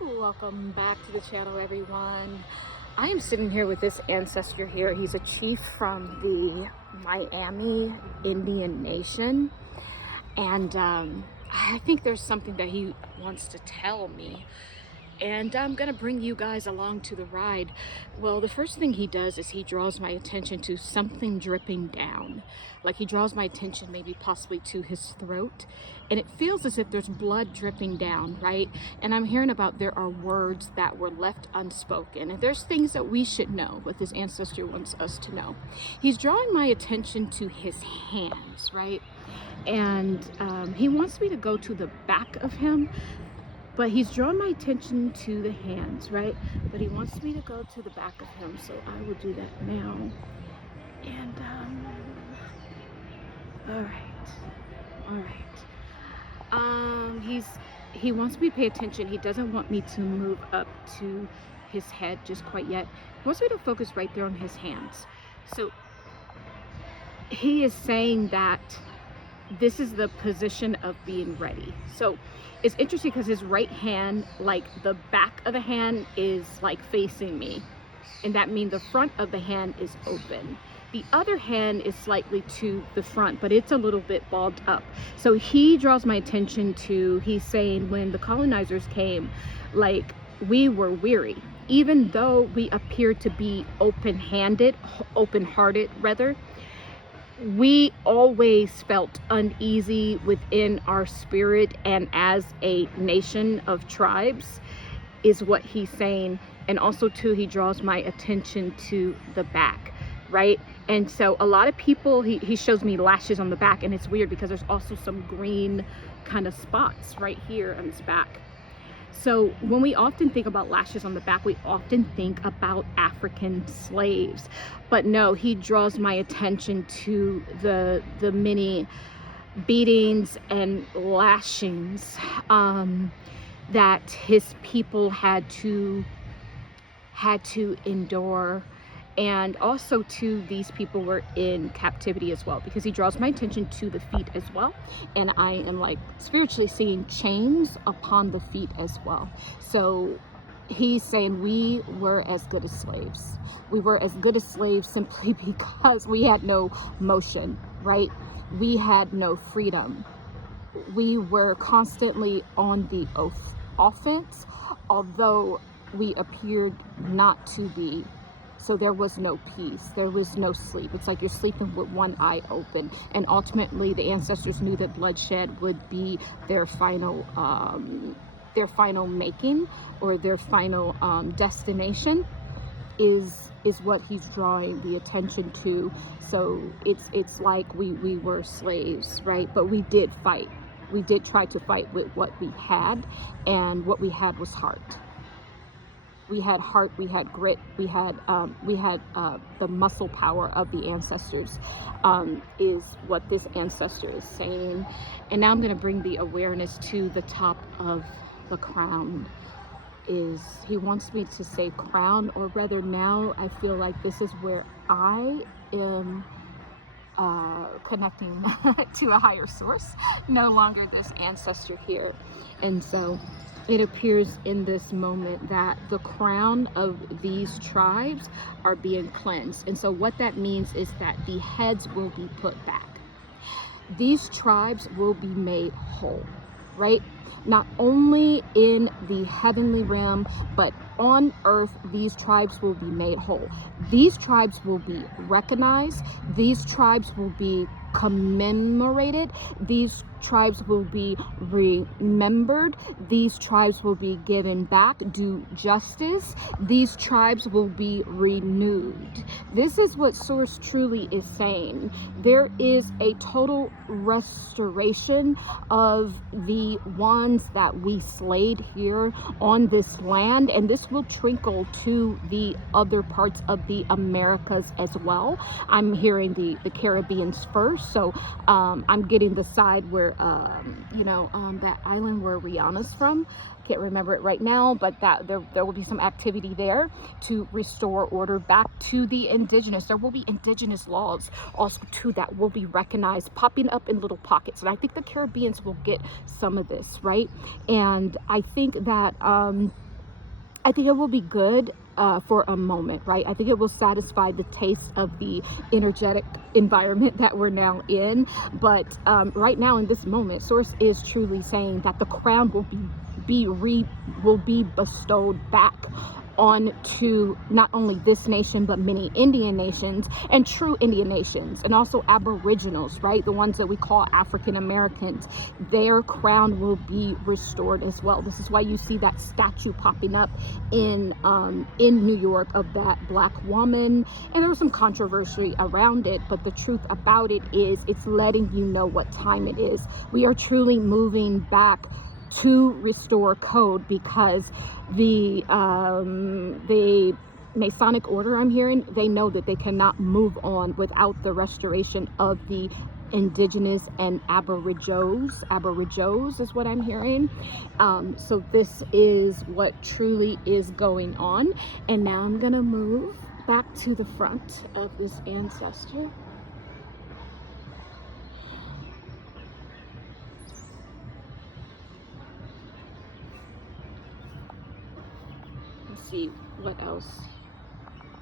Welcome back to the channel, everyone. I am sitting here with this ancestor here. He's a chief from the Miami Indian Nation, and I think there's something that he wants to tell me, and I'm gonna bring you guys along to the ride. Well, the first thing he does is he draws my attention to something dripping down. Like, he draws my attention maybe possibly to his throat, and it feels as if there's blood dripping down, right? And I'm hearing about there are words that were left unspoken, and there's things that we should know, what this ancestor wants us to know. He's drawing my attention to his hands, right? And he wants me to go to the back of him, but he's drawn my attention to the hands, right? But he wants me to go to the back of him, so I will do that now. And all right. He wants me to pay attention. He doesn't want me to move up to his head just quite yet. He wants me to focus right there on his hands. So he is saying that this is the position of being ready. So it's interesting because his right hand, like the back of the hand is like facing me, and that means the front of the hand is open. The other hand is slightly to the front, but it's a little bit balled up. So he draws my attention to, he's saying when the colonizers came, like, we were weary. Even though we appeared to be open-hearted rather, we always felt uneasy within our spirit, and as a nation of tribes is what he's saying. And also too, he draws my attention to the back, right? And so a lot of people, he shows me lashes on the back, and it's weird because there's also some green kind of spots right here on his back. So when we often think about lashes on the back, we often think about African slaves. But no, he draws my attention to the many beatings and lashings that his people had to endure. And also too, these people were in captivity as well, because he draws my attention to the feet as well. And I am like spiritually seeing chains upon the feet as well. So he's saying we were as good as slaves. We were as good as slaves simply because we had no motion, right? We had no freedom. We were constantly on the offense, although we appeared not to be. So there was no peace, there was no sleep. It's like you're sleeping with one eye open. And ultimately the ancestors knew that bloodshed would be their final making, or their final destination is what he's drawing the attention to. So it's like we were slaves, right? But we did fight. We did try to fight with what we had, and what we had was heart. We had heart, we had grit, we had the muscle power of the ancestors, is what this ancestor is saying. And now I'm going to bring the awareness to the top of the crown. Is he wants me to say crown, or rather now I feel like this is where I am connecting to a higher source, no longer this ancestor here. And so it appears in this moment that the crown of these tribes are being cleansed. And so what that means is that the heads will be put back. These tribes will be made whole, right? Not only in the heavenly realm, but on earth, these tribes will be made whole. These tribes will be recognized. These tribes will be commemorated. These tribes will be remembered. These tribes will be given back due justice. These tribes will be renewed. This is what Source truly is saying. There is a total restoration of the ones that we slayed here on this land, and this will trickle to the other parts of the Americas as well. I'm hearing the Caribbeans first, so I'm getting the side where that island where Rihanna's from. Can't remember it right now, but that there will be some activity there to restore order back to the indigenous. There will be indigenous laws also too that will be recognized, popping up in little pockets. And I think the Caribbeans will get some of this, right? And I think that I think it will be good for a moment, right? I think it will satisfy the taste of the energetic environment that we're now in. But right now in this moment, Source is truly saying that the crown will be bestowed back onto not only this nation but many Indian nations and true Indian nations, and also Aboriginals, right? The ones that we call African Americans. Their crown will be restored as well. This is why you see that statue popping up in New York of that Black woman, and there was some controversy around it, but the truth about it is it's letting you know what time it is. We are truly moving back to restore code, because the Masonic order, I'm hearing, they know that they cannot move on without the restoration of the indigenous and aborigines is what I'm hearing. So this is what truly is going on. And now I'm gonna move back to the front of this ancestor. See what else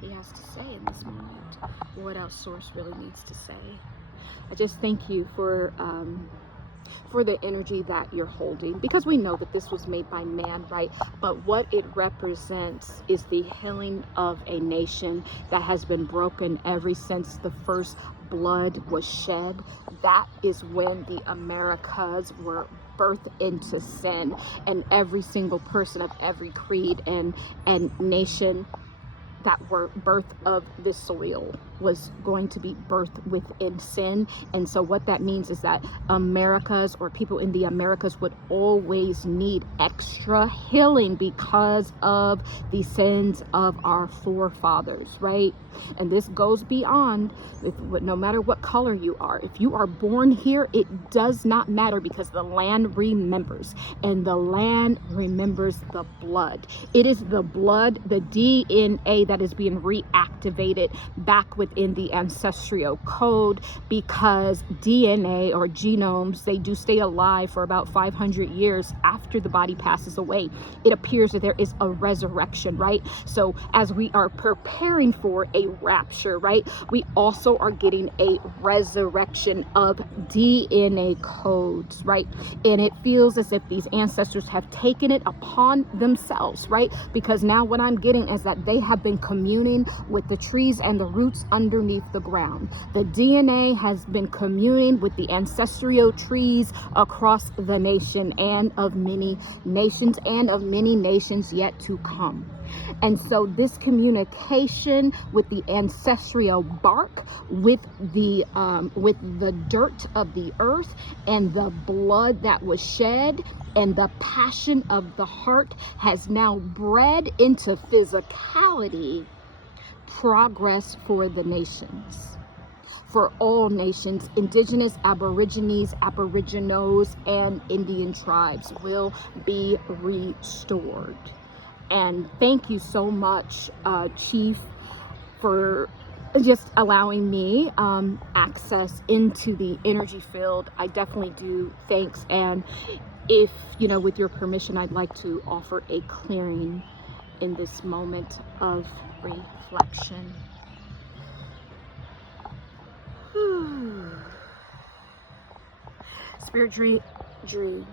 he has to say in this moment, what else Source really needs to say. I just thank you for the energy that you're holding, because we know that this was made by man, right? But what it represents is the healing of a nation that has been broken ever since the first blood was shed. That is when the Americas were birthed into sin, and every single person of every creed and nation that were birth of this soil was going to be birthed within sin. And so what that means is that Americas, or people in the Americas, would always need extra healing because of the sins of our forefathers, right? And this goes beyond, no matter what color you are. If you are born here, it does not matter, because the land remembers, and the land remembers the blood. It is the blood, the DNA, that is being reactivated back within the ancestral code, because DNA, or genomes, they do stay alive for about 500 years after the body passes away. It appears that there is a resurrection, right? So as we are preparing for a rapture, right, we also are getting a resurrection of DNA codes, right? And it feels as if these ancestors have taken it upon themselves, right? Because now what I'm getting is that they have been communing with the trees and the roots underneath the ground. The DNA has been communing with the ancestral trees across the nation, and of many nations, and of many nations yet to come. And so this communication with the ancestral bark, with the dirt of the earth, and the blood that was shed, and the passion of the heart, has now bred into physicality progress for the nations. For all nations, indigenous, aborigines, aboriginals, and Indian tribes will be restored. And thank you so much, Chief, for just allowing me access into the energy field. I definitely do. Thanks. And if, with your permission, I'd like to offer a clearing in this moment of reflection.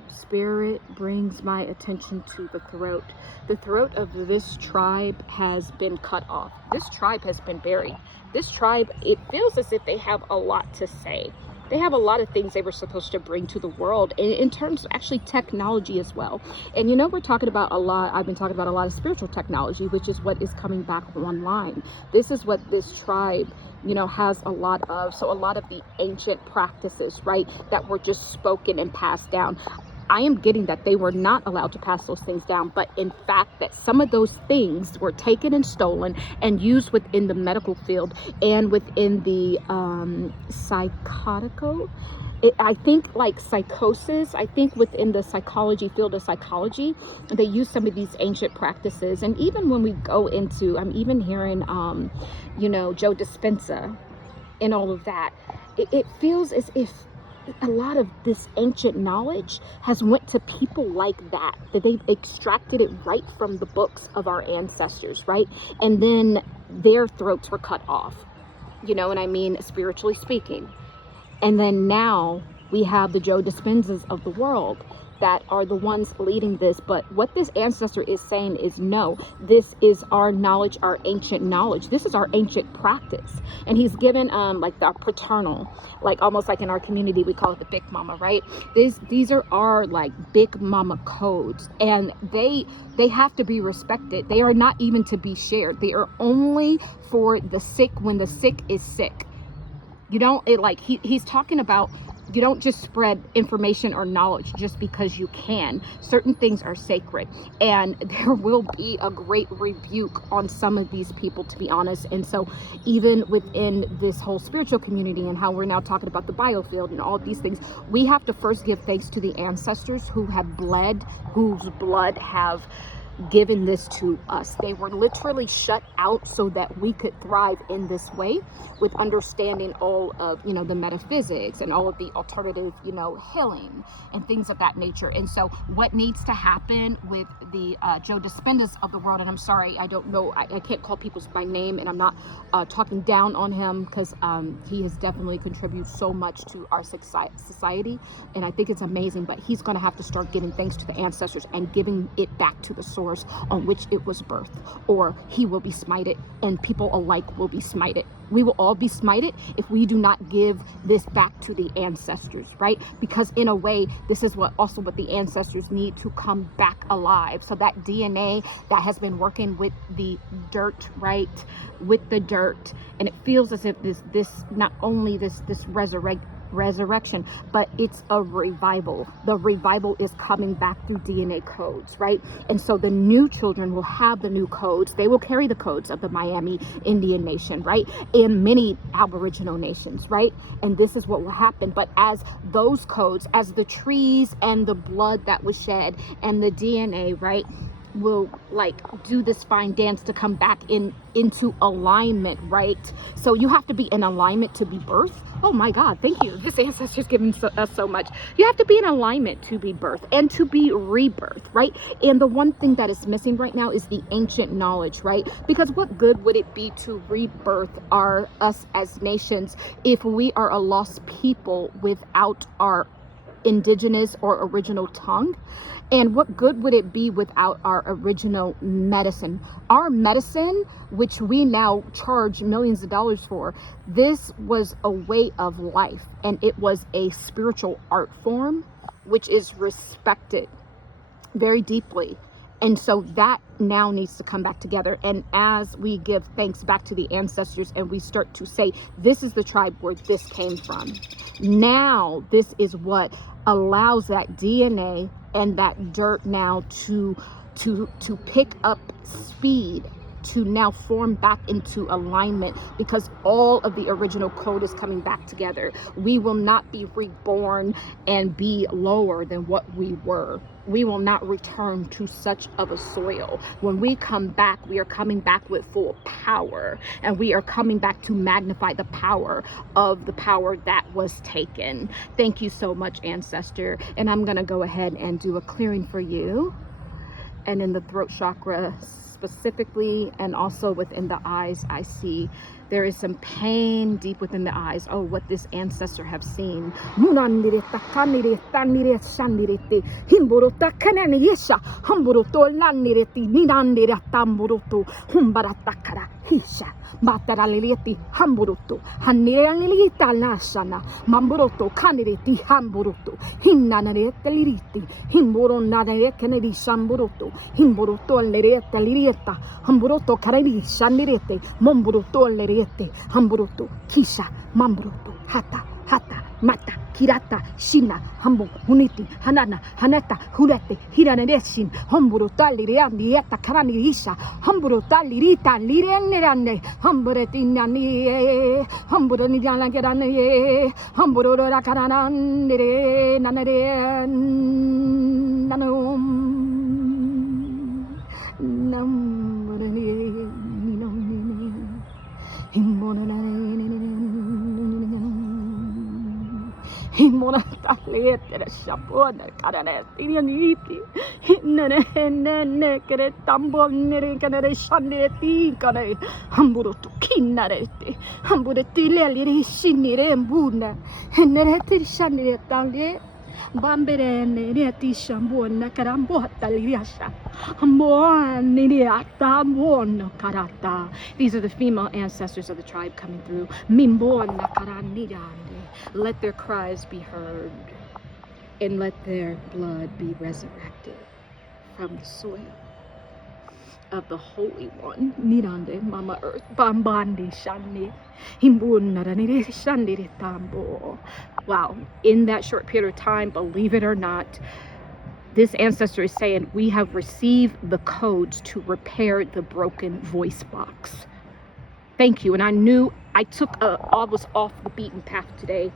Spirit brings my attention to the throat. The throat of this tribe has been cut off. This tribe has been buried. This tribe, it feels as if they have a lot to say. They have a lot of things they were supposed to bring to the world in terms of actually technology as well. And we're talking about a lot, I've been talking about a lot of spiritual technology, which is what is coming back online. This is what this tribe, has a lot of. So a lot of the ancient practices, right, that were just spoken and passed down. I am getting that they were not allowed to pass those things down, but in fact that some of those things were taken and stolen and used within the medical field and within the psychotical. I think like psychosis, I think within the psychology field of psychology, they use some of these ancient practices. And even when we go into, I'm even hearing, Joe Dispenza and all of that, it feels as if a lot of this ancient knowledge has went to people like that they've extracted it right from the books of our ancestors, right? And then their throats were cut off, you know what I mean, spiritually speaking. And then now we have the Joe Dispenzas of the world that are the ones leading this. But what this ancestor is saying is, no, this is our knowledge, our ancient knowledge. This is our ancient practice. And he's given like the paternal, like almost like in our community, we call it the Big Mama, right? These are our like Big Mama codes, and they have to be respected. They are not even to be shared. They are only for the sick when the sick is sick. You don't, he's talking about, you don't just spread information or knowledge just because you can. Certain things are sacred, and there will be a great rebuke on some of these people, to be honest. And so even within this whole spiritual community and how we're now talking about the biofield and all of these things, we have to first give thanks to the ancestors who have bled, whose blood have given this to us. They were literally shut out so that we could thrive in this way, with understanding all of, you know, the metaphysics and all of the alternative, you know, healing and things of that nature. And so what needs to happen with the Joe Dispendas of the world, and I'm sorry, I don't know, I can't call people by name, and I'm not talking down on him, because he has definitely contributed so much to our society, and I think it's amazing. But he's going to have to start giving thanks to the ancestors and giving it back to the source on which it was birthed, or he will be smited, and people alike will be smited. We will all be smited if we do not give this back to the ancestors, right? Because in a way, this is what the ancestors need to come back alive. So that DNA that has been working with the dirt, right? With the dirt, and it feels as if this not only this resurrection, but it's a revival. The revival is coming back through DNA codes, right? And so the new children will have the new codes. They will carry the codes of the Miami Indian nation, right? And many Aboriginal nations, right? And this is what will happen. But as those codes, as the trees and the blood that was shed and the DNA, right, will like do this fine dance to come back into alignment, right? So you have to be in alignment to be birthed. Oh my God, thank you. This ancestor's given us so much. You have to be in alignment to be birthed and to be rebirthed, right? And the one thing that is missing right now is the ancient knowledge, right? Because what good would it be to rebirth us as nations if we are a lost people without our indigenous or original tongue? And what good would it be without our original medicine? Our medicine, which we now charge millions of dollars for, this was a way of life, and it was a spiritual art form, which is respected very deeply. And so that now needs to come back together. And as we give thanks back to the ancestors and we start to say, this is the tribe where this came from. Now, this is what allows that DNA and that dirt now to pick up speed, to now form back into alignment, because all of the original code is coming back together. We will not be reborn and be lower than what we were. We will not return to such of a soil. When we come back, we are coming back with full power, and we are coming back to magnify the power of the power that was taken. Thank you so much, ancestor. And I'm going to go ahead and do a clearing for you, and in the throat chakra specifically, and also within the eyes. I see there is some pain deep within the eyes. Oh, what this ancestor have seen. Mataralileti hamburutu, Haniralita Nashana, Mamburoto, Candireti Hamburutu, Hinanareta Liriti, Himburo Nadare Kennedy Shamburutu, Himburuto Lereta Lirieta, Hamburoto Caradi Shandirete, Momburuto Lerete, Hamburutu, Kisha, Mamburutu, Hata, Mata, Kirata, Shina, Hambu, Huniti, Hanana, Haneta, Hurete, Hiraneshin, Humburutali, Rieta, Karanisha, Humburutali, Lirene, Humburetinani, Humburaniana Gerane, Humburura Karanande, Nanare, Nanum, Numburani, Himmonane. Himona talete shapona karane tiniti. Nene kere tambo nere kanere shanere ti kare. Hamburo tu kinarete. Hambure tileli shinire mbuna. Nere ti shanire tangye. Bambere nere ti shambona karambo taliasha. These are the female ancestors of the tribe coming through. Let their cries be heard, and let their blood be resurrected from the soil of the Holy One. Mirande Mama Earth. Bambandi Shani. Wow. In that short period of time, believe it or not, this ancestor is saying we have received the codes to repair the broken voice box. Thank you. And I knew I was off the beaten path today.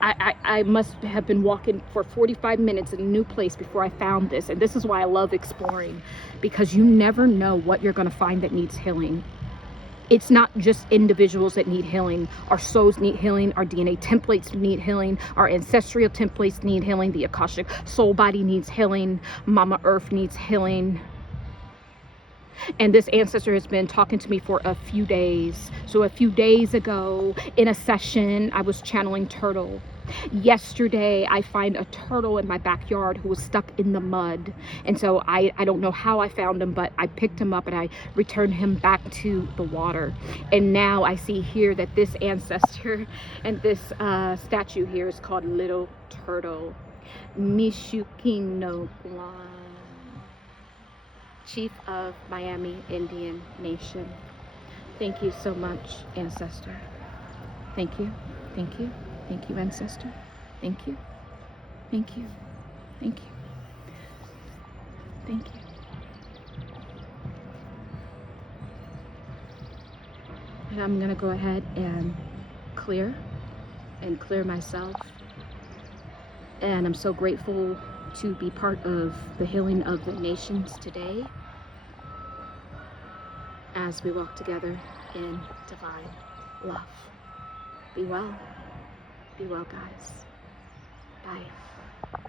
I must have been walking for 45 minutes in a new place before I found this. And this is why I love exploring, because you never know what you're going to find that needs healing. It's not just individuals that need healing. Our souls need healing. Our DNA templates need healing. Our ancestral templates need healing. The Akashic soul body needs healing. Mama Earth needs healing. And this ancestor has been talking to me for a few days. So a few days ago in a session, I was channeling Turtle. Yesterday, I find a turtle in my backyard who was stuck in the mud. And so I don't know how I found him, but I picked him up and I returned him back to the water. And now I see here that this ancestor and this statue here is called Little Turtle. Mishukino Guan, Chief of Miami Indian Nation. Thank you so much, ancestor. Thank you. Thank you. Thank you, ancestor. Thank you. Thank you. Thank you. Thank you. And I'm going to go ahead and clear myself. And I'm so grateful to be part of the healing of the nations today as we walk together in divine love. Be well. Be well, guys. Bye.